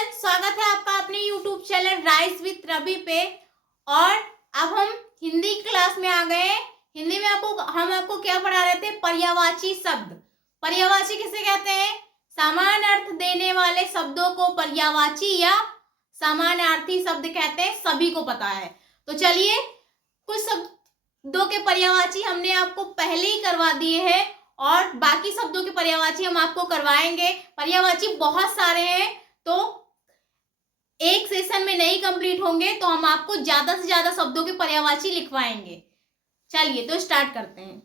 Student, स्वागत है आपका अपने YouTube channel rice with Ravi पे। और अब हम हिंदी क्लास में आ गए। हिंदी में हम आपको क्या पढ़ा रहे थे? पर्यायवाची शब्द। पर्यायवाची किसे कहते हैं? समान अर्थ देने वाले शब्दों को पर्यायवाची या समानार्थी शब्द कहते हैं, सभी को पता है। तो चलिए, कुछ शब्दों के पर्यायवाची हमने आपको पहले ही करवा दिए हैं और बाकी शब्दों के पर्यायवाची हम आपको करवाएंगे। पर्यायवाची बहुत सारे हैं, तो एक सेशन में नहीं कंप्लीट होंगे, तो हम आपको ज्यादा से ज्यादा शब्दों के पर्यायवाची लिखवाएंगे। चलिए तो स्टार्ट करते हैं।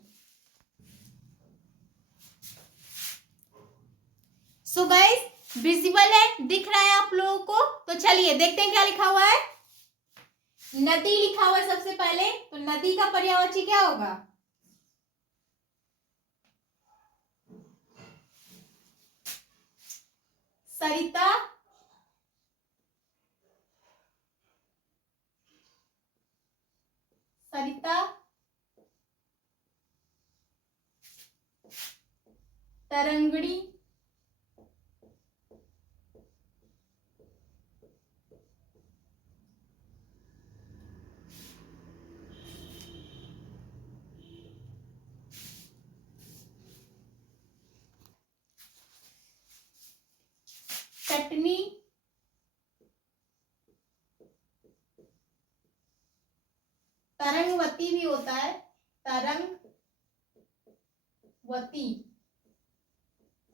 सो गाइस, विजिबल है, दिख रहा है आप लोगों को? तो चलिए देखते हैं क्या लिखा हुआ है। नदी लिखा हुआ है सबसे पहले, तो नदी का पर्यायवाची क्या होगा? सरिता, सरिता, तरंगड़ी, चटनी, तरंगवती भी होता है, तरंगवती,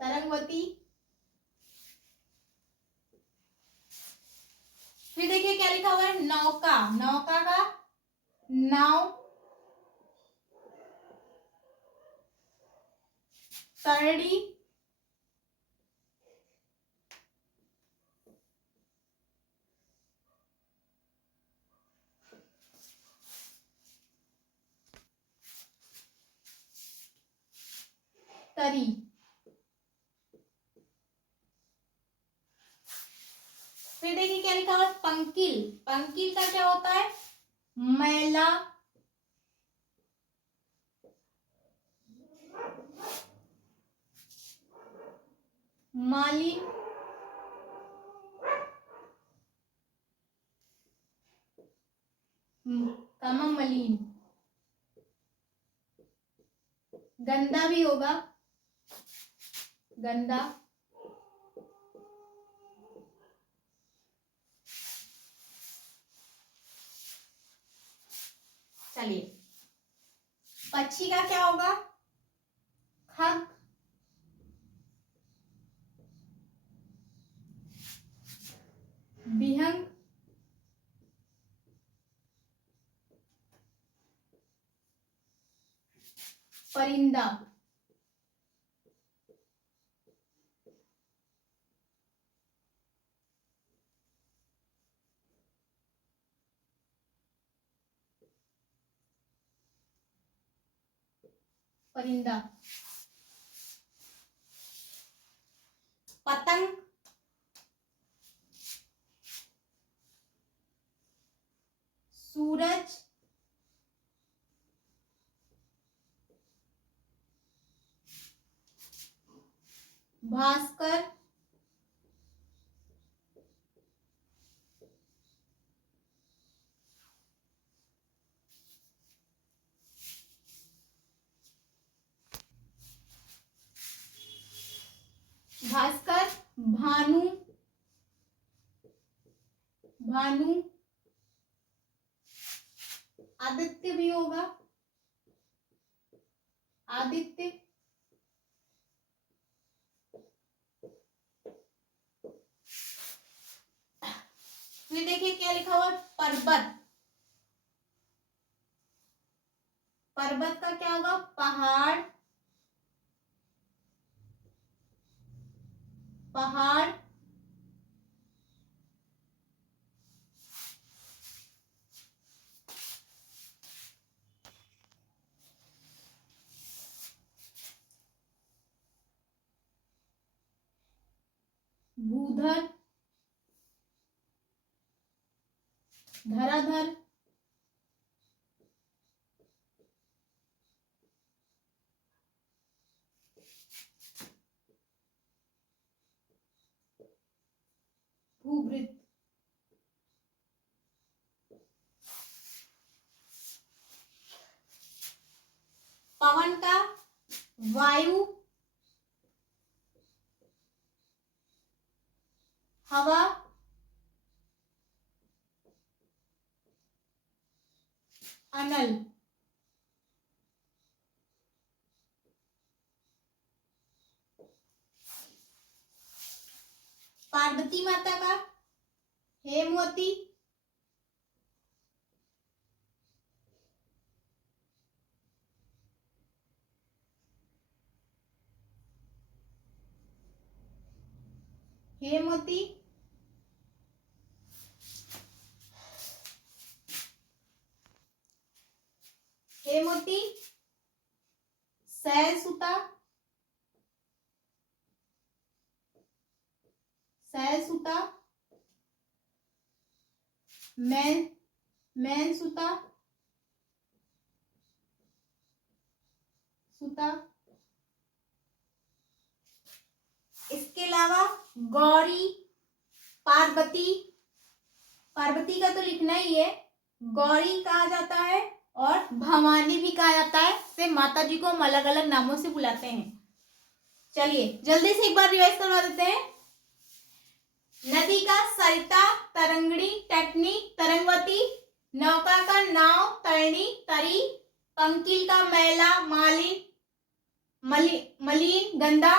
तरंगवती। फिर देखिए क्या लिखा हुआ है, नौका, नौका का नाव, सरड़ी, तरी। फिर देखिए क्या लिखा हुआ है, पंकिल, पंकिल का क्या होता है? मैला, मालिन, तमम, मलिन। गंदा भी होगा, गंदा। चलिए, पक्षी का क्या होगा? खग, बिहंग, परिंदा। परिंदा, पतंग, सूरज, भास्कर, भास्कर, भानु, भानु, आदित्य भी होगा, आदित्य। फिर देखिए क्या लिखा हुआ, पर्वत, पर्वत का क्या होगा? पहाड़, पहाड़। भूधर, धराधर, वायु, हवा, अनल। पार्वती माता का हेमवती, हेमवती, हेमवती, सैलसुता, सैलसुता, मैनसुता, सुता। इसके अलावा गौरी, पार्वती, पार्वती का तो लिखना ही है, गौरी कहा जाता है और भवानी भी कहा जाता है। से माता जी को हम अलग अलग नामों से बुलाते हैं। चलिए जल्दी से एक बार रिवाइज करवा देते हैं। नदी का सरिता, तरंगणी, टटनी, तरंगवती। नौका का नाव, तरणी, तरी। पंकिल का मैला, मालिन, मलिन, गंदा।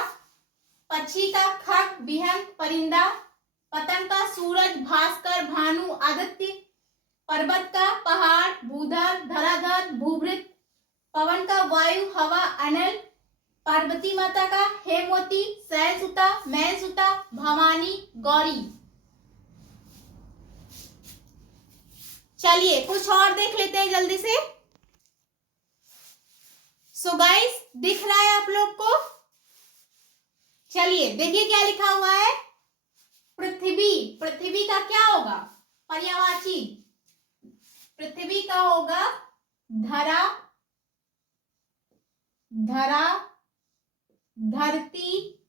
पक्षी का खग, विहंग, परिंदा। पतंग का सूरज, भास्कर, भानु, आदित्य। पर्वत का पहाड़, भूधर, धराधर, भूभृत। पवन का वायु, हवा, अनल। पार्वती माता का हेमवती, सैलसुता, मैनसुता, भवानी, गौरी। चलिए कुछ और देख लेते हैं जल्दी से। सो गाइस दिख रहा है आप लोग को? चलिए देखिए क्या लिखा हुआ है। पृथ्वी, पृथ्वी का क्या होगा? पर्यायवाची। पृथ्वी का होगा धरा, धरा, धरती,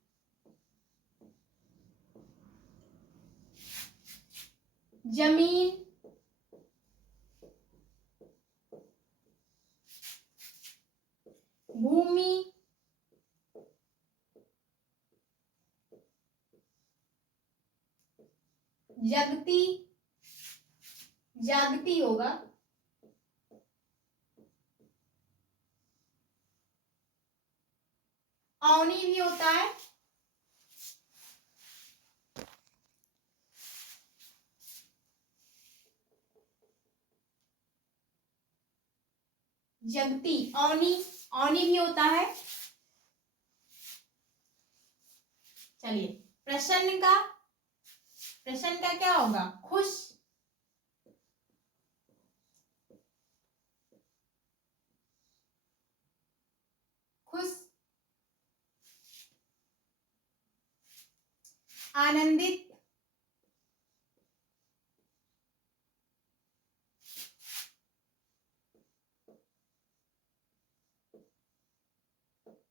जमीन, भूमि, जगती, जागती होगा, अवनी भी होता है, जगती, अवनी, अवनी भी होता है। चलिए प्रश्न का, प्रश्न का क्या होगा? खुश, खुश, आनंदित,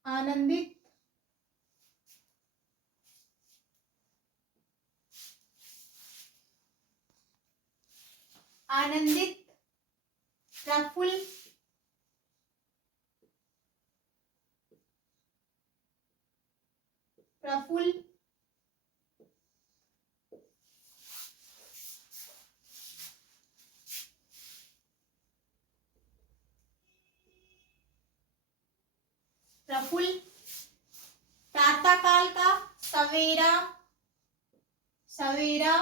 आनंदित, आनंदित, प्रफुल्ल, प्रफुल्ल, प्रफुल्ल। प्रातः काल का सवेरा, सवेरा,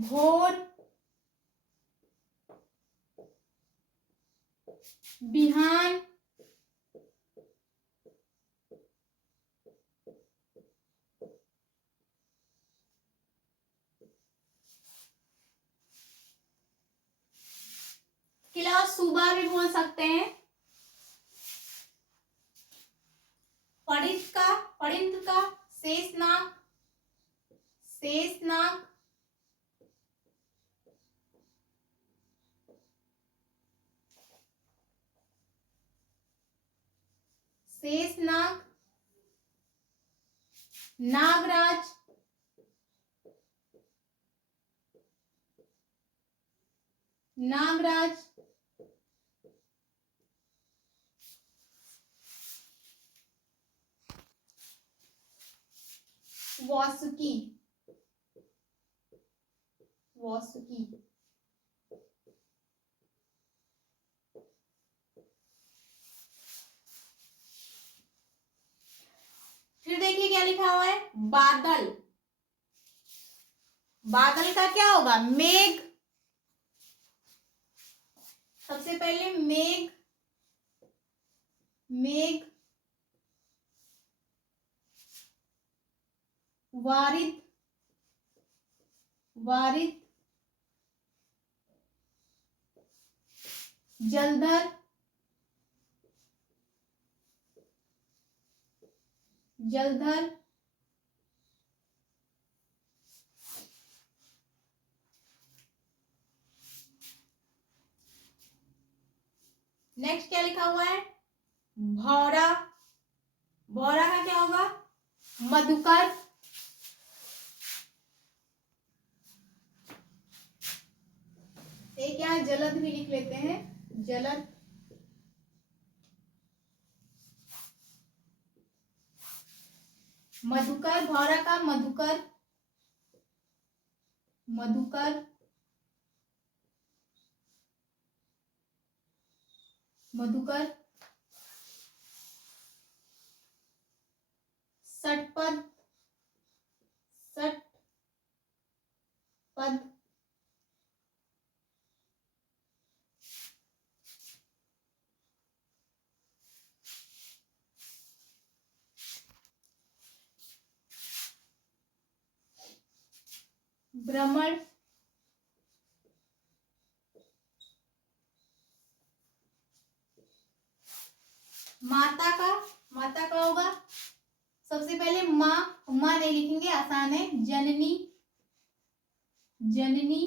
भोर, बिहान, किला सुबह भी बोल सकते हैं। पड़ित का, पड़िंत का शेषनाग, शेषनाग, शेषनाग, नागराज, नागराज, वासुकी, वासुकी। फिर देखिए क्या लिखा हुआ है, बादल। बादल का क्या होगा, मेघ। सबसे पहले मेघ, मेघ, वारिद, वारिद, जलधर, जलधर, नेक्स्ट क्या लिखा हुआ है, भौरा। भौरा का क्या होगा, मधुकर, एक यहाँ जलद भी लिख लेते हैं, जलद, मधुकर। भौरा का मधुकर, मधुकर, मधुकर, षटपद, षटपद, भ्रमण, माता का, माता का होगा, सबसे पहले माँ, माँ नहीं लिखेंगे, आसान है, जननी, जननी,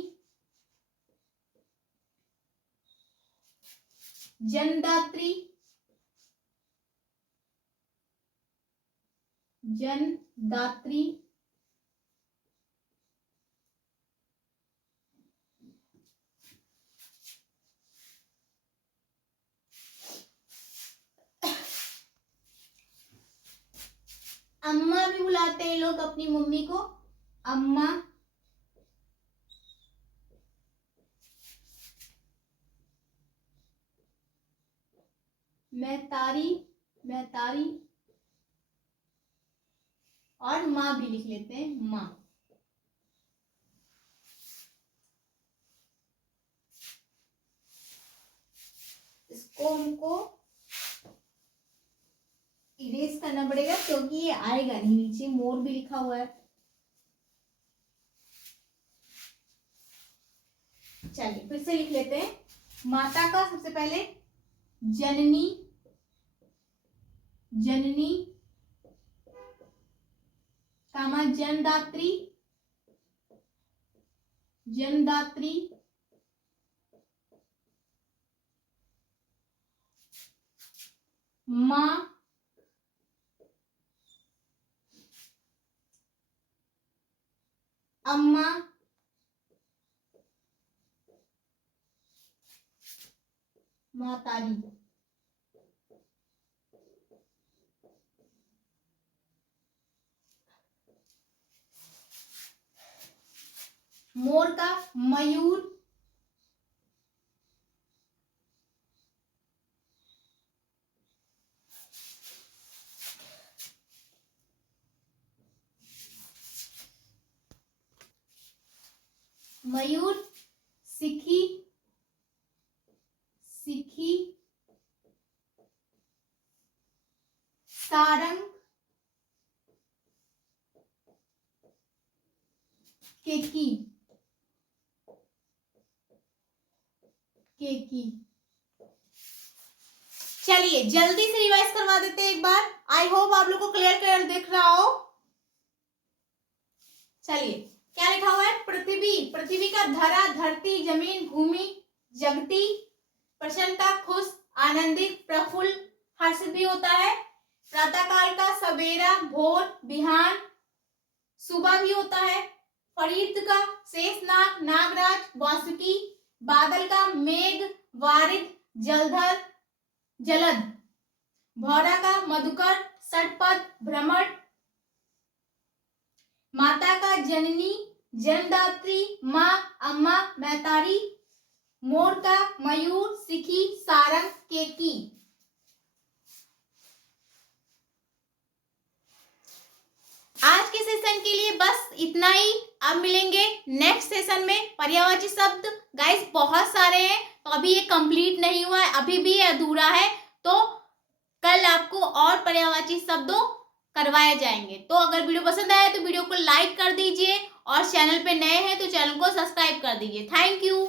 जनदात्री, जनदात्री, अम्मा भी बुलाते हैं लोग अपनी मम्मी को, अम्मा, मैतारी, मैतारी, और माँ भी लिख लेते हैं, माँ। इसको हमको इरेज करना पड़ेगा क्योंकि ये आएगा नहीं, नीचे मोर भी लिखा हुआ है। चलिए फिर से लिख लेते हैं, माता का सबसे पहले जननी, जननी, कामा जनदात्री, जनदात्री, माँ, अम्मा, मातारी। मोर का मयूर, मयूर, सिखी, सिखी, सारंग, केकी, केकी। चलिए जल्दी से रिवाइज करवा देते हैं एक बार, आई होप आप लोग को क्लियर क्लियर दिख रहा हो। चलिए क्या लिखा हुआ है, पृथ्वी, पृथ्वी का धरा, धरती, जमीन, भूमि, जगती, प्रसन्नता, खुश, आनंदित, प्रफुल्ल, हर्षित भी होता है। प्रातः काल का सवेरा, भोर, बिहान, सुबह भी होता है। फरीद का शेषनाग, नागराज, वासुकी। बादल का मेघ, वारिद, जलधर, जलद। भौरा का मधुकर, षटपद, भ्रमर। जननी, जन्मदात्री, माँ, अम्मा, मैतारी, मोर का, मयूर, सिखी, सारंग, केकी। आज के सेशन के लिए बस इतना ही। अब मिलेंगे नेक्स्ट सेशन में। पर्यायवाची शब्द गाइस बहुत सारे हैं, तो अभी ये कंप्लीट नहीं हुआ है, अभी भी ये अधूरा है, तो कल आपको और पर्यायवाची शब्दों करवाए जाएंगे। तो अगर वीडियो पसंद आया तो वीडियो को लाइक कर दीजिए, और चैनल पे नए हैं तो चैनल को सब्सक्राइब कर दीजिए। Thank you.